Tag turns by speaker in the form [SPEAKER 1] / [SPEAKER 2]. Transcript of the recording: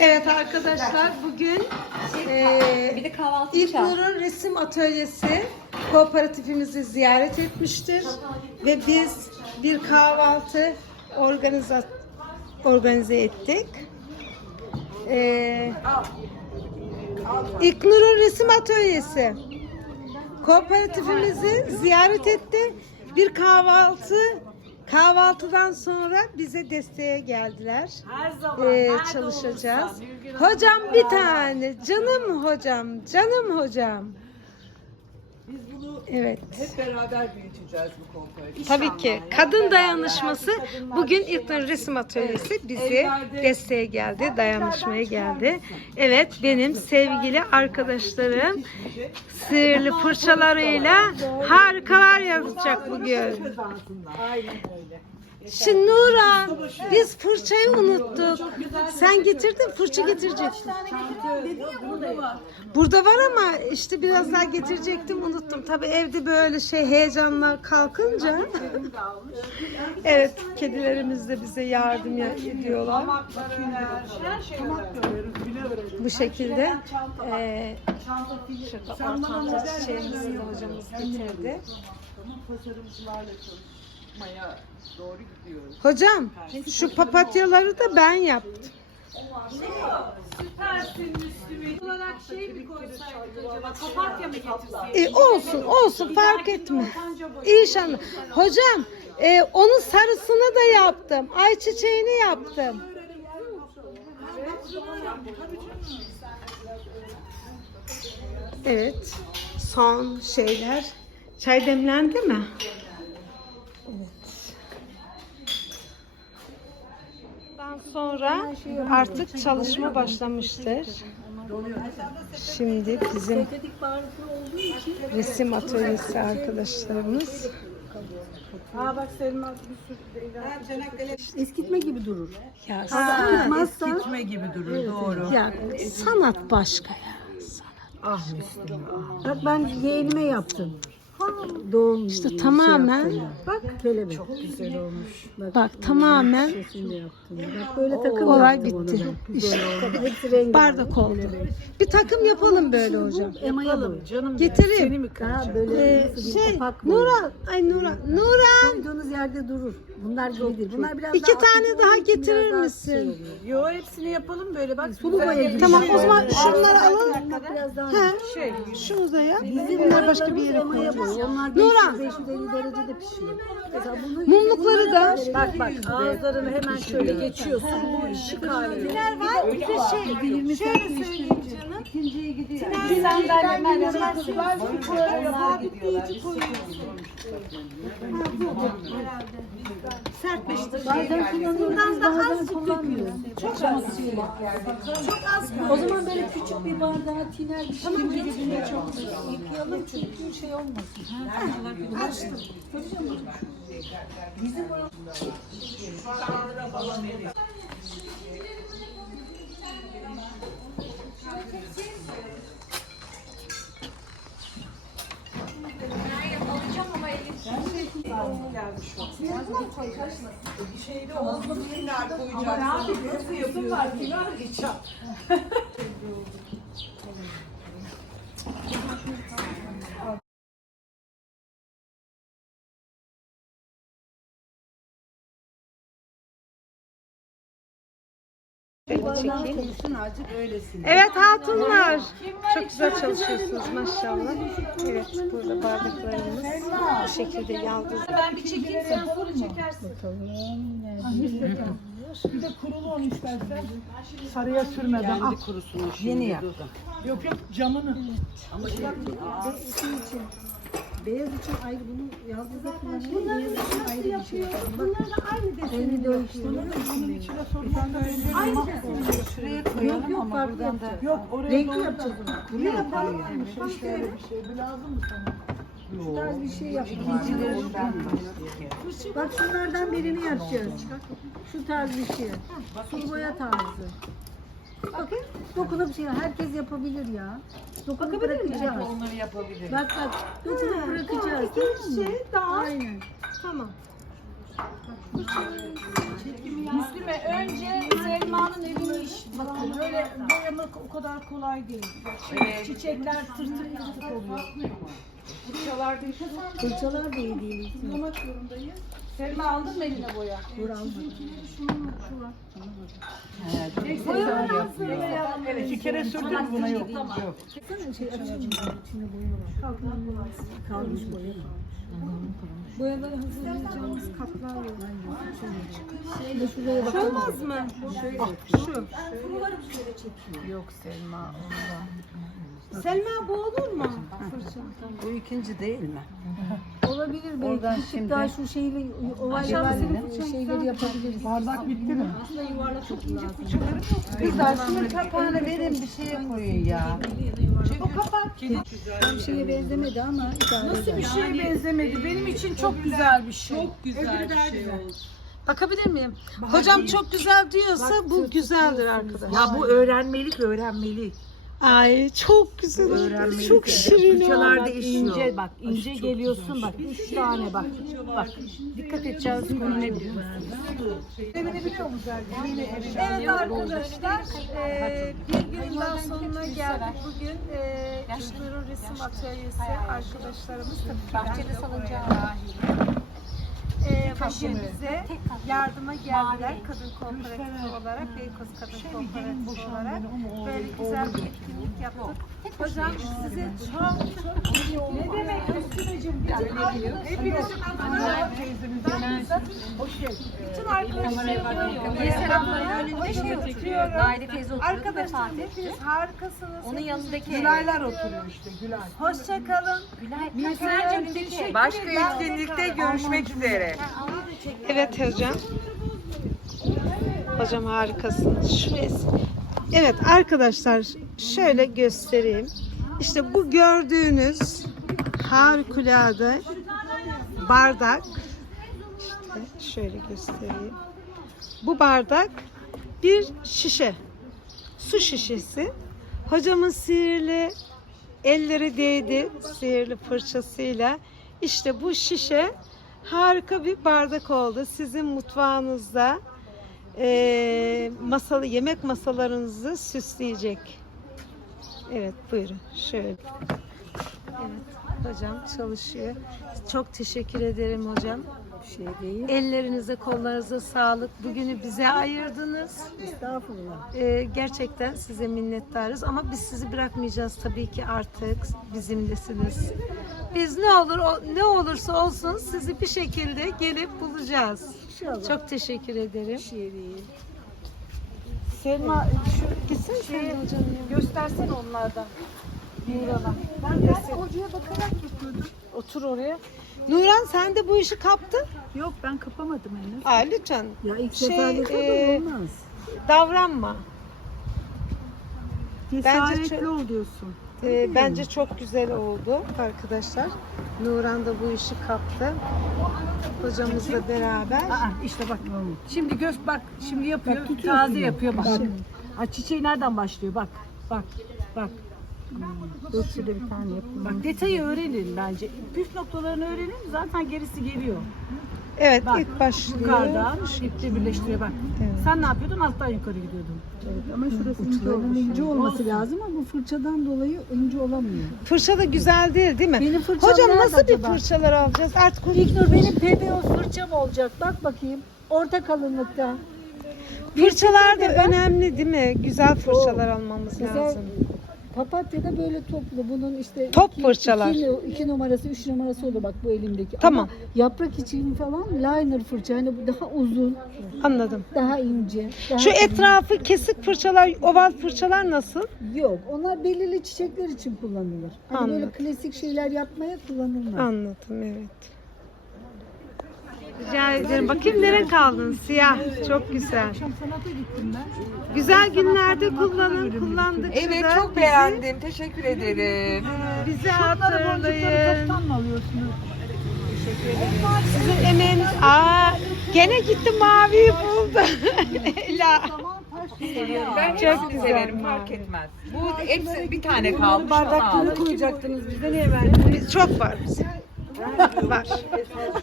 [SPEAKER 1] Evet arkadaşlar bugün eee
[SPEAKER 2] Bir de kahvaltı.
[SPEAKER 1] İlknur'un resim atölyesi kooperatifimizi ziyaret etmiştir ve biz bir kahvaltı organize organize ettik. Ee, İlknur'un resim atölyesi kooperatifimizi ziyaret etti. Bir kahvaltı kahvaltıdan sonra bize desteğe geldiler.
[SPEAKER 3] Her zaman.
[SPEAKER 1] Ee,
[SPEAKER 3] nerede
[SPEAKER 1] çalışacağız.
[SPEAKER 3] olursa,
[SPEAKER 1] Hocam bir
[SPEAKER 3] beraber.
[SPEAKER 1] tane. Canım hocam. Canım hocam.
[SPEAKER 4] Biz bunu
[SPEAKER 1] Evet.
[SPEAKER 4] hep beraber büyüteceğiz bu kooperatif.
[SPEAKER 1] Tabii ki. Kadın dayanışması bugün İlknur Resim Atölyesi bizi desteğe geldi, dayanışmaya geldi. Evet benim sevgili arkadaşlarım sihirli fırçalarıyla harikalar yazacak bugün.
[SPEAKER 4] Aynen öyle.
[SPEAKER 1] Şimdi Nuran biz fırçayı unuttuk. Sen getirdin fırça getirecektin. Burada var ama işte biraz daha getirecektim unuttum. Tabii evde böyle şey heyecanla kalkınca. evet kedilerimiz de bize yardım ediyorlar. Bu şekilde. Ee, şurada ortamda çiçeğimizi hocamız getirdi.
[SPEAKER 4] Ama tasarımcılarla çalışmaya doğru gidiyoruz.
[SPEAKER 1] Hocam şu papatyaları da ben yaptım.
[SPEAKER 3] Süpersin Müslüme. olarak şey mi koysaydık acaba? Papatya mı getirseydik?
[SPEAKER 1] E, olsun olsun fark etme. İnşallah. Hocam e, onun sarısını da yaptım. Ayçiçeğini yaptım. Evet. Son şeyler. Çay demlendi mi? Evet. Ondan sonra artık çalışma başlamıştır. Şimdi bizim resim atölyesi arkadaşlarımız.
[SPEAKER 4] Aa bak Selma bir sürü
[SPEAKER 5] Eskitme gibi durur.
[SPEAKER 1] Ya,
[SPEAKER 5] Eskitmazsa
[SPEAKER 4] Gitme gibi durur doğru.
[SPEAKER 1] ya sanat başka ya.
[SPEAKER 4] Ah Müslüme ah.
[SPEAKER 5] bak ben yeğenime yaptım. Doğum
[SPEAKER 1] İşte
[SPEAKER 5] şey
[SPEAKER 1] tamamen-
[SPEAKER 5] yaptım ben. Bak kelebek. Çok güzel olmuş. Bak,
[SPEAKER 1] Bak tamamen
[SPEAKER 5] şişesini de yaptım. Bak böyle takım
[SPEAKER 1] olay
[SPEAKER 5] yaptım
[SPEAKER 1] bitti.
[SPEAKER 5] ona ben.
[SPEAKER 1] İşte
[SPEAKER 5] Bak, hepsi rengarenk.
[SPEAKER 1] bardak oldu. Bir takım yapalım böyle hocam.
[SPEAKER 5] Emaya boy.
[SPEAKER 4] Canım
[SPEAKER 1] Getireyim.
[SPEAKER 5] Daha böyle
[SPEAKER 1] Ee,
[SPEAKER 5] nasıl bir
[SPEAKER 1] şey
[SPEAKER 5] kapak boy.
[SPEAKER 1] Nuran, ay Nuran, Nuran
[SPEAKER 5] Koyduğunuz yerde durur. Bunlar gibi değil. Bunlar biraz
[SPEAKER 1] iki
[SPEAKER 5] daha
[SPEAKER 1] tane daha
[SPEAKER 5] olduğu için
[SPEAKER 1] getirir
[SPEAKER 5] biraz daha
[SPEAKER 1] misin?
[SPEAKER 5] şey oluyor.
[SPEAKER 4] Yo hepsini yapalım böyle bak.
[SPEAKER 5] Sulu boya gibi.
[SPEAKER 1] Tamam
[SPEAKER 5] şey
[SPEAKER 1] o zaman şunları alalım.
[SPEAKER 5] Bak biraz daha
[SPEAKER 1] He,
[SPEAKER 4] Şey,
[SPEAKER 1] yap.
[SPEAKER 5] Bizim
[SPEAKER 1] Bunları başka bir yere koyacağız. Nuran.
[SPEAKER 5] 500-550 derecede pişiyor. Mesela bunu
[SPEAKER 1] Mumlukları da
[SPEAKER 4] bak bak ağızlarını hemen şöyle geçiyorsun. Bu ışık hali.
[SPEAKER 1] var. Bir de şey, şöyle söyleyeyim canım.
[SPEAKER 5] İkinciye gidiyor.
[SPEAKER 1] Sandalyeler yaparsın. Sabitleyici koyuyorsun. Sertleştir.
[SPEAKER 5] Bazen kullanıyoruz, bazen kullanmıyoruz.
[SPEAKER 1] Çok az.
[SPEAKER 5] O zaman böyle küçük bir bardağa tiner bir şey gibi çok yıkayalım çünkü şey olmasın.
[SPEAKER 4] Şeyde
[SPEAKER 3] olsun illa koyacaksın. Ama ne yapayım? Nasıl yapıyorsun? Kilo arayacağım.
[SPEAKER 1] Çekeyim. Evet hatunlar. Çok güzel çalışıyorsunuz maşallah. Evet burada bardaklarımız bu şekilde yaldız.
[SPEAKER 3] Ben bir çekeyim sen sonra çekersin.
[SPEAKER 4] Bir de kurulu onu istersen sarıya sürmeden al. kurusunu Yeni yap. Yok yok camını.
[SPEAKER 5] Şey için, beyaz için ayrı bunu yaldızda kullanıyor, beyaz için ayrı bir şey yapalım. Bak, Bunlar da aynı deseni değiştiriyor.
[SPEAKER 4] Bunun içine sorsan da öyle mahvoluyor. Şuraya
[SPEAKER 5] Yok yok farklı yapacağız.
[SPEAKER 4] Yok oraya
[SPEAKER 5] Renkli
[SPEAKER 4] doğru da-
[SPEAKER 5] yapacağız onu.
[SPEAKER 4] Kuru yapalım. Şey, şöyle bir şey. Bu lazım mı sana?
[SPEAKER 5] Şu tarz bir şey yapacağız. Bak şunlardan birini yapacağız. Şu tarz bir şey. Sulu boya tarzı. Bakın dokunup şey herkes yapabilir ya. Dokunup bırakacağız.
[SPEAKER 4] Onları yapabilirim.
[SPEAKER 5] Bak bak dokunup bırakacağız.
[SPEAKER 1] İkinci şey daha
[SPEAKER 5] Aynen.
[SPEAKER 1] tamam.
[SPEAKER 3] Müslüme önce Selma'nın evini iş. Bakın böyle boyamak o kadar kolay değil. Çiçekler tırtık tırtık oluyor. Fırçalar değil.
[SPEAKER 5] Fırçalar da iyi değil.
[SPEAKER 3] Yıkamak zorundayız. Selma aldın mı eline boya?
[SPEAKER 5] Dur almadım.
[SPEAKER 4] Evet, iki kere sürdüm buna yok. Yok.
[SPEAKER 5] Baksana şey açayım mı? İçinde boya var. Kalmış boya. Boyaları hazırlayacağımız kaplar var. Şimdi şuraya bakalım.
[SPEAKER 1] Olmaz mı?
[SPEAKER 4] Yok Selma ondan.
[SPEAKER 1] Selma bu olur mu?
[SPEAKER 2] Bu ikinci değil mi?
[SPEAKER 5] Olabilir belki.
[SPEAKER 2] Oradan şimdi-
[SPEAKER 5] daha şu şeyle ovalli şeyleri yapabiliriz.
[SPEAKER 4] Bardak bitti mi?
[SPEAKER 2] Kızlar şunun kapağını verin bir şeye koyun ya.
[SPEAKER 5] Tam şeye benzemedi ama idare
[SPEAKER 3] Nasıl bir şeye benzemedi? Benim için çok güzel bir şey. Çok güzel bir şey
[SPEAKER 1] Bakabilir miyim? Hocam çok güzel diyorsa bu güzeldir arkadaşlar.
[SPEAKER 4] Ya bu öğrenmelik öğrenmelik.
[SPEAKER 1] Ay çok güzel. oldu.
[SPEAKER 4] Öğrenmelik.
[SPEAKER 1] Çok şirin
[SPEAKER 4] Fırçalar da ince bak ince geliyorsun bak üç tane bak bak dikkat edeceğiz görünebiliyor. Sevinebiliyor mu zaten?
[SPEAKER 1] Evet arkadaşlar, eee, bir günün daha sonuna geldik. Bugün eee İlknur'un resim atölyesi arkadaşlarımız tabii ki ben de dahil. Bugün bize yardıma geldiler kadın kooperatifi olarak, Beykoz Kadın Kooperatifi olarak. Böyle güzel bir etkinlik yaptık. Hocam size çok çok ne demek Üstüneciğim bütün hepinizin adına bütün arkadaşlarım Arkadaşlar hepiniz harikasınız. Onun yanındaki
[SPEAKER 4] Gülaylar oturuyor işte Gülay.
[SPEAKER 1] Hoşça kalın.
[SPEAKER 2] Başka etkinlikte görüşmek üzere.
[SPEAKER 1] Evet hocam. Hocam harikasınız. Şurası. Evet arkadaşlar şöyle göstereyim. İşte bu gördüğünüz harikulade bardak. İşte şöyle göstereyim. Bu bardak bir şişe. Su şişesi. Hocamın sihirli elleri değdi sihirli fırçasıyla. İşte bu şişe harika bir bardak oldu. Sizin mutfağınızda eee masalı yemek masalarınızı süsleyecek. Evet buyurun şöyle. Evet hocam çalışıyor. Çok teşekkür ederim hocam.
[SPEAKER 5] Bir şey değil.
[SPEAKER 1] Ellerinize kollarınıza sağlık. Bugünü bize ayırdınız.
[SPEAKER 5] Estağfurullah.
[SPEAKER 1] Ee, gerçekten size minnettarız ama biz sizi bırakmayacağız tabii ki artık bizimlesiniz. Biz ne olur o- ne olursa olsun sizi bir şekilde gelip bulacağız.
[SPEAKER 5] İnşallah.
[SPEAKER 1] Çok teşekkür ederim.
[SPEAKER 5] Bir şey değil.
[SPEAKER 3] Selma şu
[SPEAKER 1] Gitsin sen de hocam ya.
[SPEAKER 3] göstersene onlardan. Nurhan'a.
[SPEAKER 5] Ben de hocaya bakarak yapıyordum.
[SPEAKER 3] Otur oraya.
[SPEAKER 1] Nuran sen de bu işi kaptın.
[SPEAKER 5] Yok ben kapamadım henüz.
[SPEAKER 1] Aa, lütfen
[SPEAKER 5] Ya ilk
[SPEAKER 1] Şey, e,
[SPEAKER 5] olmaz.
[SPEAKER 1] davranma.
[SPEAKER 5] Cesaretli
[SPEAKER 1] çok-
[SPEAKER 5] ol diyorsun.
[SPEAKER 1] Ee, bence çok güzel oldu arkadaşlar. Nuran da bu işi kaptı. Hocamızla beraber.
[SPEAKER 3] Aa, işte bak. Şimdi göz bak şimdi yapıyor.
[SPEAKER 5] Bak,
[SPEAKER 3] taze
[SPEAKER 5] ya.
[SPEAKER 3] yapıyor bak.
[SPEAKER 5] Bak.
[SPEAKER 3] Ha çiçeği nereden başlıyor bak. Bak. Bak.
[SPEAKER 5] Dur şurada bir tane yapayım.
[SPEAKER 3] Bak detayı öğrenin bence. Püf noktalarını öğrenin zaten gerisi geliyor.
[SPEAKER 1] Evet
[SPEAKER 3] Bak,
[SPEAKER 1] ilk başlıyor.
[SPEAKER 3] Yukarıdan iple birleştiriyor bak.
[SPEAKER 1] Evet.
[SPEAKER 3] Sen ne yapıyordun? Alttan yukarı gidiyordun.
[SPEAKER 5] Evet, ama şurası ince, ince olması lazım ama bu fırçadan dolayı ince olamıyor.
[SPEAKER 1] Fırça da güzel değil değil mi?
[SPEAKER 5] Benim fırçam
[SPEAKER 1] Hocam nasıl bir
[SPEAKER 5] acaba?
[SPEAKER 1] fırçalar alacağız? Artık
[SPEAKER 5] İlknur benim PBO fırçam olacak. Bak bakayım. Orta kalınlıkta.
[SPEAKER 1] fırçalar da önemli değil mi? Güzel fırçalar almamız
[SPEAKER 5] Güzel.
[SPEAKER 1] lazım.
[SPEAKER 5] Papatya da böyle toplu. Bunun işte
[SPEAKER 1] Top
[SPEAKER 5] iki,
[SPEAKER 1] fırçalar.
[SPEAKER 5] Iki, iki numarası, üç numarası olur bak bu elimdeki.
[SPEAKER 1] Tamam.
[SPEAKER 5] Ama yaprak için falan liner fırça. Hani bu daha uzun,
[SPEAKER 1] Anladım.
[SPEAKER 5] daha ince. Daha
[SPEAKER 1] Şu
[SPEAKER 5] kalın.
[SPEAKER 1] etrafı kesik fırçalar, oval fırçalar nasıl?
[SPEAKER 5] Yok. Onlar belirli çiçekler için kullanılır. Hani böyle
[SPEAKER 1] Anladım.
[SPEAKER 5] klasik şeyler yapmaya kullanılmaz.
[SPEAKER 1] Anladım evet. Rica ederim. Bakayım nereye kaldın? Siyah. Çok güzel.
[SPEAKER 3] Sanata gittim ben.
[SPEAKER 1] Güzel günlerde kullanın. Kullandıkça
[SPEAKER 2] Evet
[SPEAKER 1] da
[SPEAKER 2] çok beğendim. Teşekkür ederim.
[SPEAKER 1] bizi
[SPEAKER 3] Bunları boncukları
[SPEAKER 1] hatırlayın.
[SPEAKER 3] toptan mı alıyorsunuz?
[SPEAKER 1] Sizin emeğiniz. Aa, gene gitti maviyi buldu. Ela.
[SPEAKER 2] Ben
[SPEAKER 1] Çok güzel.
[SPEAKER 2] fark etmez. Bu hepsi bir tane kalmış. onu
[SPEAKER 3] Bardakları
[SPEAKER 2] al.
[SPEAKER 3] koyacaktınız. Bize niye verdiniz?
[SPEAKER 1] Biz- Çok var bizim. Var.